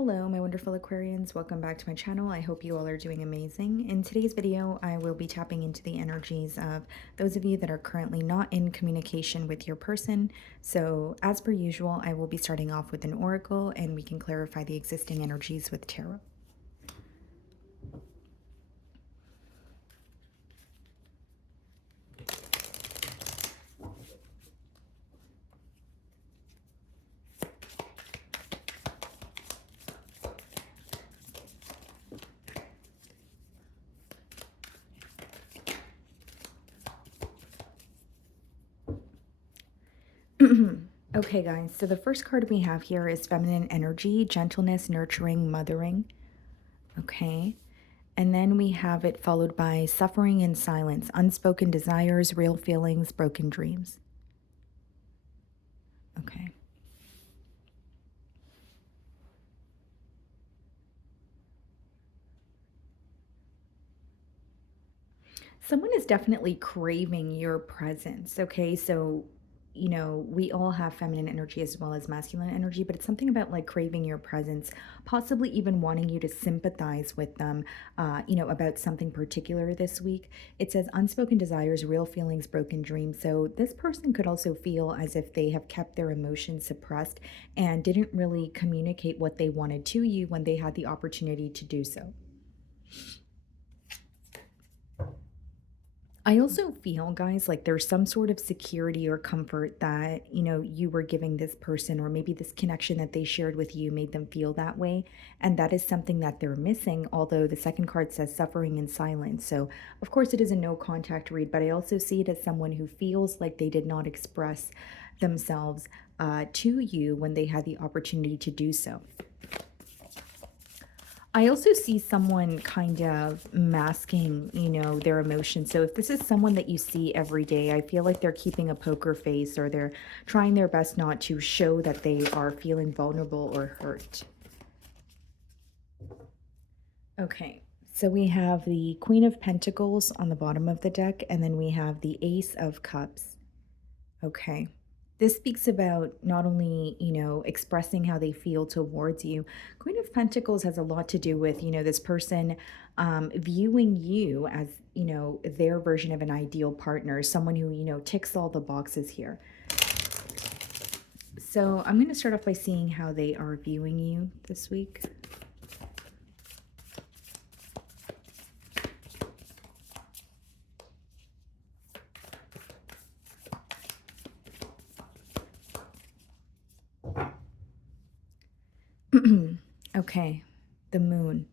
Hello, my wonderful Aquarians. Welcome back to my channel. I hope you all are doing amazing. In today's video, I will be tapping into the energies of those of you that are currently not in communication with your person. So, as per usual, I will be starting off with an oracle and we can clarify the existing energies with tarot. Okay, guys, so the first card we have here is feminine energy, gentleness, nurturing, mothering. Okay. And then we have it followed by suffering and silence, unspoken desires, real feelings, broken dreams. Okay. Someone is definitely craving your presence. Okay. So, we all have feminine energy as well as masculine energy, but it's something about like craving your presence, possibly even wanting you to sympathize with them, about something particular this week. It says unspoken desires, real feelings, broken dreams. So, this person could also feel as if they have kept their emotions suppressed and didn't really communicate what they wanted to you when they had the opportunity to do so. I also feel, guys, like there's some sort of security or comfort that, you were giving this person, or maybe this connection that they shared with you made them feel that way. And that is something that they're missing, although the second card says suffering in silence. So, of course, it is a no contact read, but I also see it as someone who feels like they did not express themselves to you when they had the opportunity to do so. I also see someone kind of masking, their emotions. So if this is someone that you see every day, I feel like they're keeping a poker face or they're trying their best not to show that they are feeling vulnerable or hurt. Okay. So we have the Queen of Pentacles on the bottom of the deck, and then we have the Ace of Cups. Okay. This speaks about not only, expressing how they feel towards you. Queen of Pentacles has a lot to do with, this person viewing you as, their version of an ideal partner, someone who, ticks all the boxes here. So I'm going to start off by seeing how they are viewing you this week. Okay, the moon.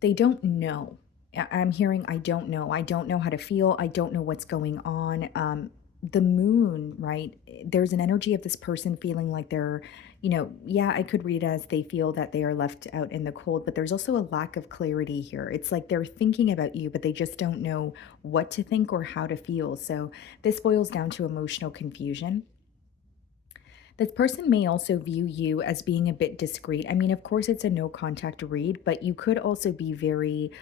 They don't know. I'm hearing, I don't know. I don't know how to feel. I don't know what's going on. The moon, right? There's an energy of this person feeling like they're, yeah, I could read it as they feel that they are left out in the cold, but there's also a lack of clarity here. It's like they're thinking about you, but they just don't know what to think or how to feel. So this boils down to emotional confusion. This person may also view you as being a bit discreet. I mean, of course, it's a no contact read, but you could also be very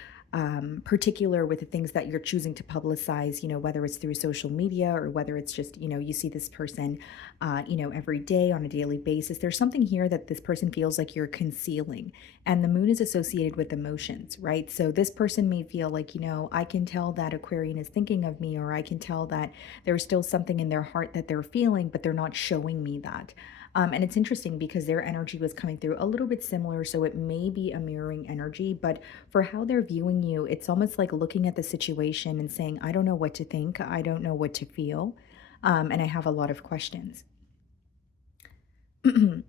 particular with the things that you're choosing to publicize, whether it's through social media or whether it's just, you see this person, every day on a daily basis. There's something here that this person feels like you're concealing. And the moon is associated with emotions, right? So this person may feel like, I can tell that Aquarian is thinking of me, or I can tell that there's still something in their heart that they're feeling, but they're not showing me that. And it's interesting because their energy was coming through a little bit similar. So it may be a mirroring energy, but for how they're viewing you, it's almost like looking at the situation and saying, I don't know what to think. I don't know what to feel. And I have a lot of questions.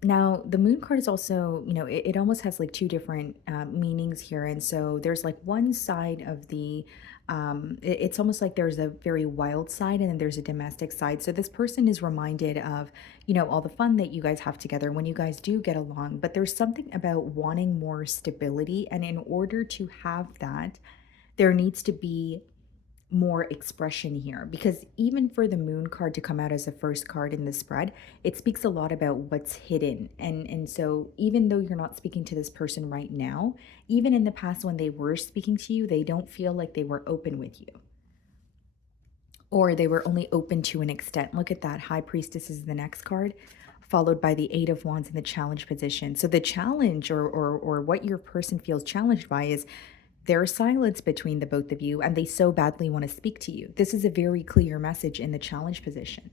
Now, the moon card is also, it almost has like two different meanings here. And so there's like one side of it's almost like there's a very wild side and then there's a domestic side. So this person is reminded of, all the fun that you guys have together when you guys do get along. But there's something about wanting more stability. And in order to have that, there needs to be more expression here, because even for the moon card to come out as the first card in the spread, it speaks a lot about what's hidden. And so even though you're not speaking to this person right now, even in the past when they were speaking to you, they don't feel like they were open with you. or they were only open to an extent. Look at that. High Priestess is the next card, followed by the Eight of Wands in the challenge position. So the challenge, or what your person feels challenged by, is there's silence between the both of you, and they so badly want to speak to you. This is a very clear message in the challenge position,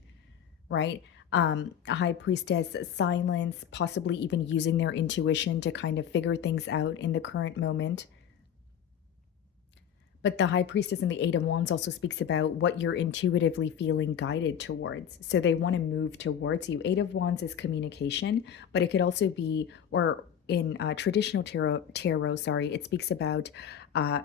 right? A high priestess, silence, possibly even using their intuition to kind of figure things out in the current moment. But the high priestess and the eight of wands also speaks about what you're intuitively feeling guided towards. So they want to move towards you. Eight of wands is communication, but it could also be, or in traditional tarot, sorry, it speaks about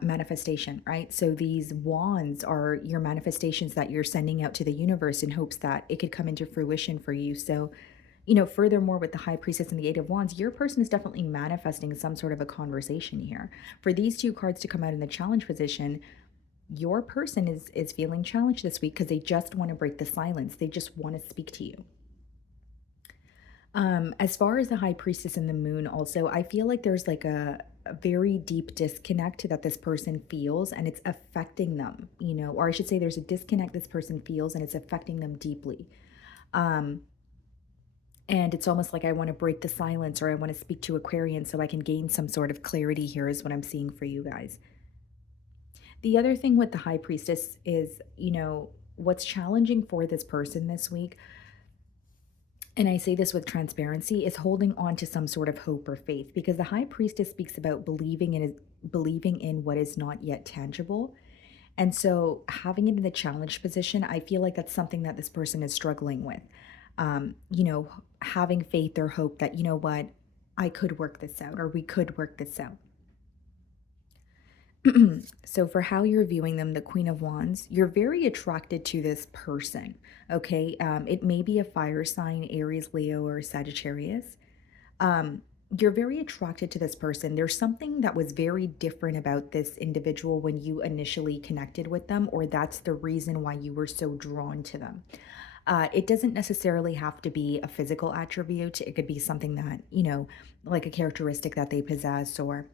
manifestation, right? So these wands are your manifestations that you're sending out to the universe in hopes that it could come into fruition for you. So, furthermore, with the high priestess and the eight of wands, your person is definitely manifesting some sort of a conversation here. For these two cards to come out in the challenge position, your person is feeling challenged this week because they just want to break the silence. They just want to speak to you. As far as the high priestess and the moon, also, I feel like there's like a very deep disconnect that this person feels and it's affecting them, or I should say there's a disconnect this person feels and it's affecting them deeply. Um, And it's almost like I want to break the silence or I want to speak to Aquarian so I can gain some sort of clarity here, is what I'm seeing for you guys. The other thing with the high priestess is, what's challenging for this person this week, and I say this with transparency, is holding on to some sort of hope or faith, because the high priestess speaks about believing in what is not yet tangible. And so having it in the challenge position, I feel like that's something that this person is struggling with. Having faith or hope that, what, I could work this out or we could work this out. So for how you're viewing them, the Queen of Wands, you're very attracted to this person. Okay. It may be a fire sign, Aries, Leo, or Sagittarius. Um, you're very attracted to this person. There's something that was very different about this individual when you initially connected with them, or that's the reason why you were so drawn to them. It doesn't necessarily have to be a physical attribute. It could be something that, like a characteristic that they possess or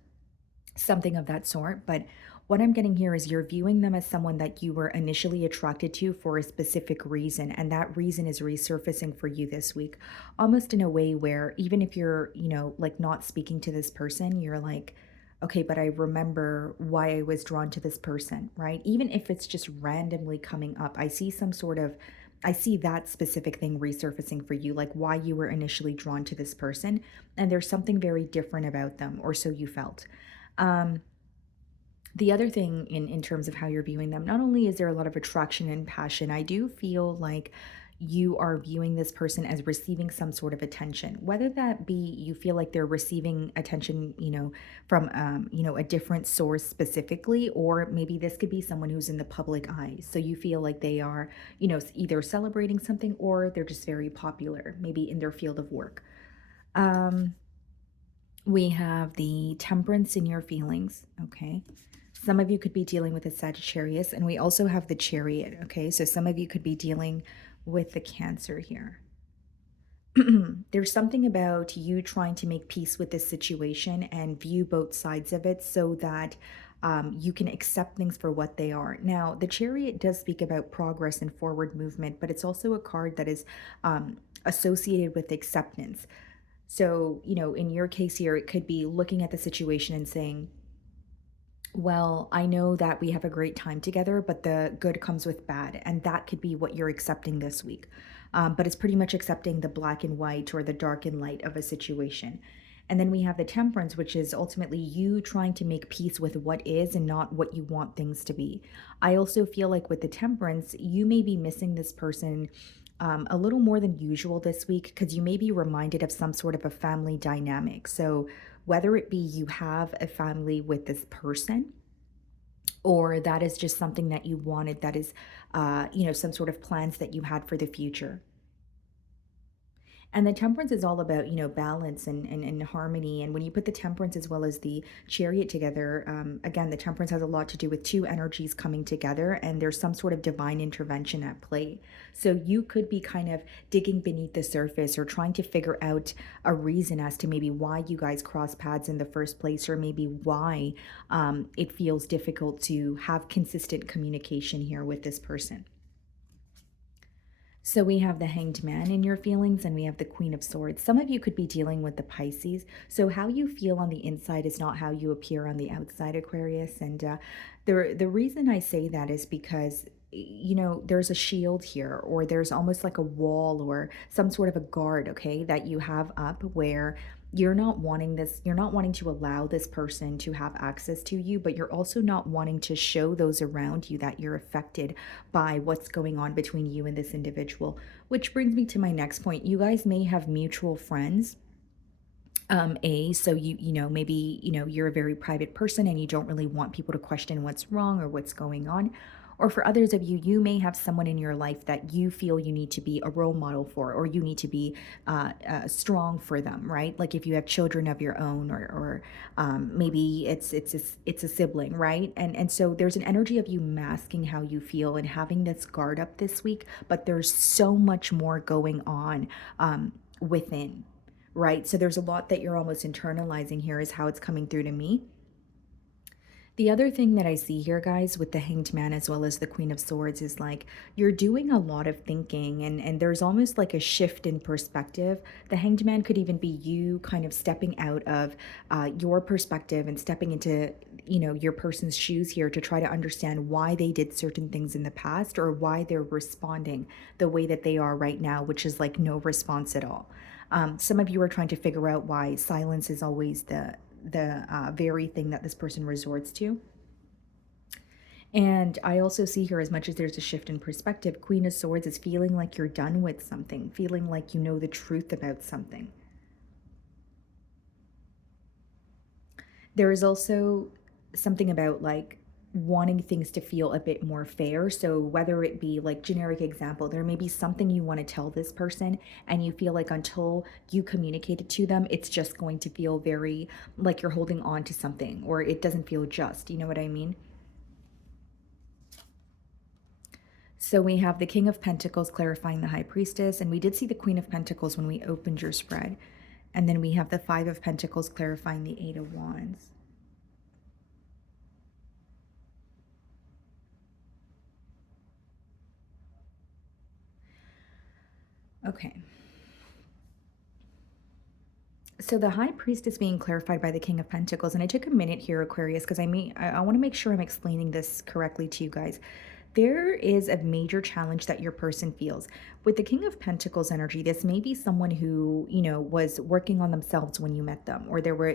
something of that sort. But what I'm getting here is you're viewing them as someone that you were initially attracted to for a specific reason. And that reason is resurfacing for you this week, almost in a way where even if you're, like not speaking to this person, you're like, okay, but I remember why I was drawn to this person, right? Even if it's just randomly coming up, I see that specific thing resurfacing for you, like why you were initially drawn to this person. And there's something very different about them, or so you felt. Um, the other thing in terms of how you're viewing them, not only is there a lot of attraction and passion, I do feel like you are viewing this person as receiving some sort of attention, whether that be you feel like they're receiving attention, from a different source specifically, or maybe this could be someone who's in the public eye. So you feel like they are, either celebrating something or they're just very popular, maybe in their field of work. Um, we have the temperance in your feelings. Okay. Some of you could be dealing with a Sagittarius, and we also have the chariot. Okay. So some of you could be dealing with the Cancer here. There's something about you trying to make peace with this situation and view both sides of it so that you can accept things for what they are. Now, the chariot does speak about progress and forward movement, but it's also a card that is associated with acceptance. So, in your case here, it could be looking at the situation and saying, well, I know that we have a great time together, but the good comes with bad. And that could be what you're accepting this week. But it's pretty much accepting the black and white or the dark and light of a situation. And then we have the temperance, which is ultimately you trying to make peace with what is and not what you want things to be. I also feel like with the temperance, you may be missing this person a little more than usual this week because you may be reminded of some sort of a family dynamic. So, whether it be you have a family with this person or that is just something that you wanted, that is, some sort of plans that you had for the future. And the temperance is all about, balance and harmony. And when you put the temperance as well as the chariot together, again, the temperance has a lot to do with two energies coming together, and there's some sort of divine intervention at play. So you could be kind of digging beneath the surface or trying to figure out a reason as to maybe why you guys cross paths in the first place, or maybe why it feels difficult to have consistent communication here with this person. So we have the Hanged Man in your feelings, and we have the Queen of Swords. Some of you could be dealing with the Pisces. So how you feel on the inside is not how you appear on the outside, Aquarius. And the reason I say that is because there's a shield here, or there's almost like a wall or some sort of a guard, okay, that you have up where you're not wanting to allow this person to have access to you, but you're also not wanting to show those around you that you're affected by what's going on between you and this individual. Which brings me to my next point. You guys may have mutual friends. So maybe you're a very private person and you don't really want people to question what's wrong or what's going on. Or for others of you, you may have someone in your life that you feel you need to be a role model for, or you need to be strong for them, right? Like if you have children of your own, or maybe it's a sibling, right? And so there's an energy of you masking how you feel and having this guard up this week, but there's so much more going on within, right? So there's a lot that you're almost internalizing here, is how it's coming through to me. The other thing that I see here, guys, with the Hanged Man as well as the Queen of Swords is like you're doing a lot of thinking, and there's almost like a shift in perspective. The Hanged Man could even be you kind of stepping out of your perspective and stepping into, your person's shoes here to try to understand why they did certain things in the past, or why they're responding the way that they are right now, which is like no response at all. Some of you are trying to figure out why silence is always the very thing that this person resorts to. And I also see here, as much as there's a shift in perspective, Queen of Swords is feeling like you're done with something, feeling like you know the truth about something. There is also something about like wanting things to feel a bit more fair. So whether it be like generic example, there may be something you want to tell this person and you feel like until you communicate it to them, it's just going to feel very like you're holding on to something, or it doesn't feel just. You know what I mean? So we have the King of Pentacles clarifying the High Priestess, and we did see the Queen of Pentacles when we opened your spread. And then we have the Five of Pentacles clarifying the Eight of Wands. Okay. So the High Priestess being clarified by the King of Pentacles, and I took a minute here, Aquarius, because I want to make sure I'm explaining this correctly to you guys. There is a major challenge that your person feels. With the King of Pentacles energy, this may be someone who, was working on themselves when you met them, or they were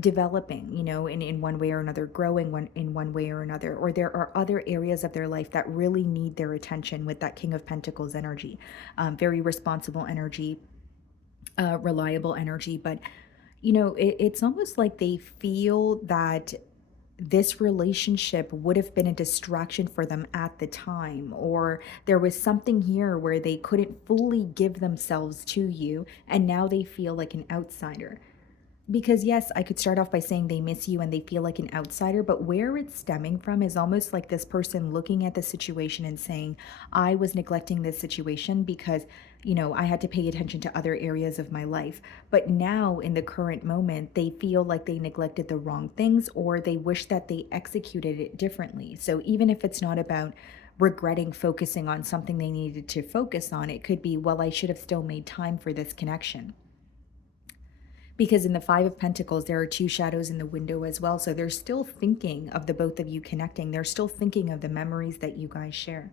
developing, in one way or another, growing in one way or another, or there are other areas of their life that really need their attention with that King of Pentacles energy. Very responsible energy, reliable energy, but it's almost like they feel that this relationship would have been a distraction for them at the time, or there was something here where they couldn't fully give themselves to you, and now they feel like an outsider. Because yes, I could start off by saying they miss you and they feel like an outsider, but where it's stemming from is almost like this person looking at the situation and saying, I was neglecting this situation because, I had to pay attention to other areas of my life. But now in the current moment, they feel like they neglected the wrong things, or they wish that they executed it differently. So even if it's not about regretting focusing on something they needed to focus on, it could be, well, I should have still made time for this connection. Because in the Five of Pentacles, there are two shadows in the window as well. So they're still thinking of the both of you connecting. They're still thinking of the memories that you guys share.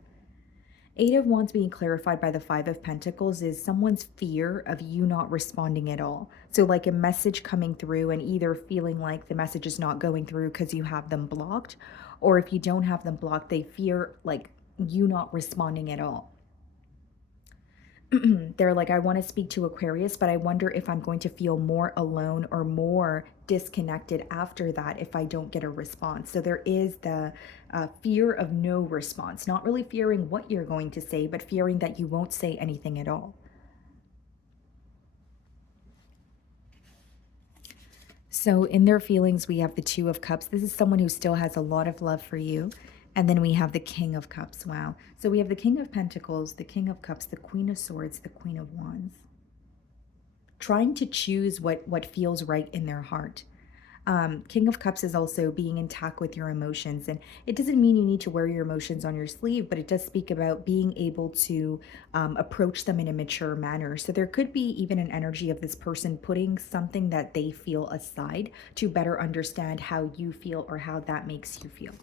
Eight of Wands being clarified by the Five of Pentacles is someone's fear of you not responding at all. So like a message coming through and either feeling like the message is not going through because you have them blocked, or if you don't have them blocked, they fear like you not responding at all. They're like, I want to speak to Aquarius, but I wonder if I'm going to feel more alone or more disconnected after that if I don't get a response. So there is the fear of no response, not really fearing what you're going to say, but fearing that you won't say anything at all. So in their feelings, we have the Two of Cups. This is someone who still has a lot of love for you. And then we have the King of Cups. Wow. So we have the King of Pentacles, the King of Cups, the Queen of Swords, the Queen of Wands. Trying to choose what feels right in their heart. King of Cups is also being in tact with your emotions. And it doesn't mean you need to wear your emotions on your sleeve, but it does speak about being able to approach them in a mature manner. So there could be even an energy of this person putting something that they feel aside to better understand how you feel or how that makes you feel.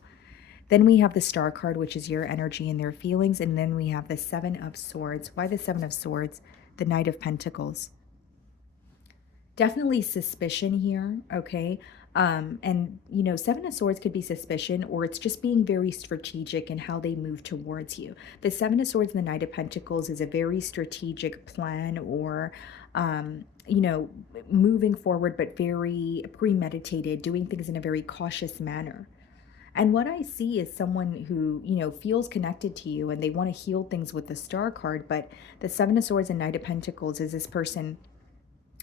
Then we have the Star card, which is your energy and their feelings. And then we have the Seven of Swords. Why the Seven of Swords? The Knight of Pentacles. Definitely suspicion here, okay? And Seven of Swords could be suspicion, or it's just being very strategic in how they move towards you. The Seven of Swords and the Knight of Pentacles is a very strategic plan, or moving forward, but very premeditated, doing things in a very cautious manner. And what I see is someone who, feels connected to you and they want to heal things with the Star card, but the Seven of Swords and Knight of Pentacles is this person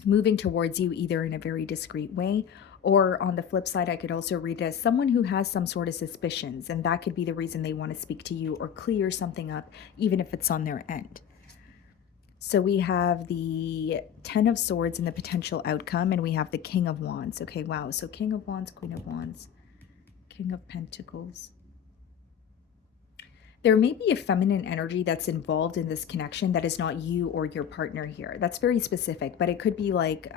moving towards you either in a very discreet way, or on the flip side, I could also read it as someone who has some sort of suspicions, and that could be the reason they want to speak to you or clear something up, even if it's on their end. So we have the Ten of Swords and the potential outcome, and we have the King of Wands. Okay, wow. So King of Wands, Queen of Wands, King of Pentacles. There may be a feminine energy that's involved in this connection that is not you or your partner here. That's very specific, but it could be like,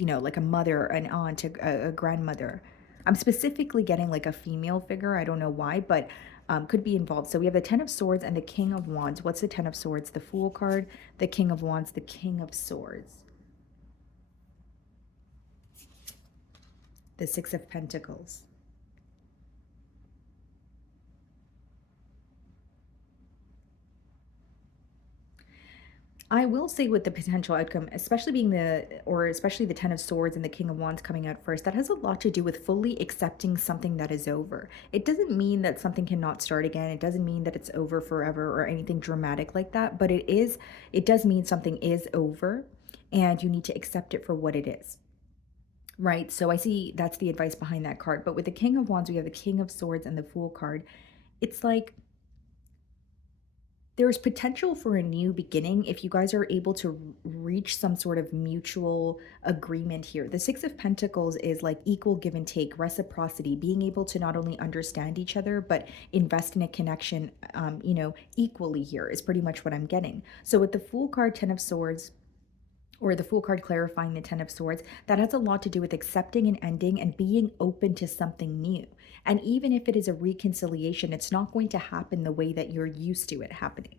like a mother, an aunt, a grandmother. I'm specifically getting like a female figure. I don't know why, but could be involved. So we have the Ten of Swords and the King of Wands. What's the Ten of Swords? The Fool card, the King of Wands, the King of Swords, the Six of Pentacles. I will say with the potential outcome, especially especially the Ten of Swords and the King of Wands coming out first, that has a lot to do with fully accepting something that is over. It doesn't mean that something cannot start again. It doesn't mean that it's over forever or anything dramatic like that, but it does mean something is over and you need to accept it for what it is. Right? So I see that's the advice behind that card. But with the King of Wands, we have the King of Swords and the Fool card. It's like there's potential for a new beginning if you guys are able to reach some sort of mutual agreement here. The Six of Pentacles is like equal give and take, reciprocity, being able to not only understand each other, but invest in a connection, equally here is pretty much what I'm getting. So with the Fool card, Ten of Swords, or the Fool card clarifying the Ten of Swords, that has a lot to do with accepting an ending and being open to something new. And even if it is a reconciliation, it's not going to happen the way that you're used to it happening.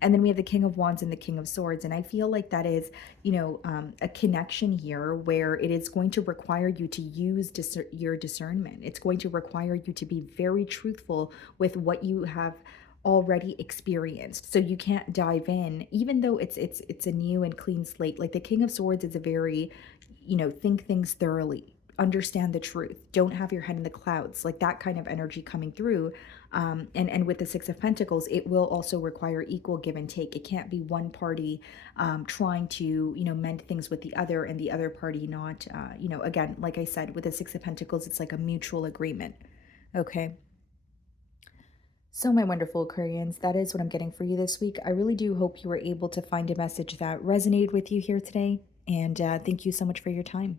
And then we have the King of Wands and the King of Swords. And I feel like that is, a connection here where it is going to require you to use your discernment. It's going to require you to be very truthful with what you have already experienced, so you can't dive in even though it's a new and clean slate. Like the King of Swords is a very, think things thoroughly, understand the truth, don't have your head in the clouds, like that kind of energy coming through. And with the Six of Pentacles, it will also require equal give and take. It can't be one party trying to mend things with the other and the other party not, again, like I said, with the Six of Pentacles, it's like a mutual agreement. Okay. So, my wonderful Aquarians, that is what I'm getting for you this week. I really do hope you were able to find a message that resonated with you here today. And thank you so much for your time.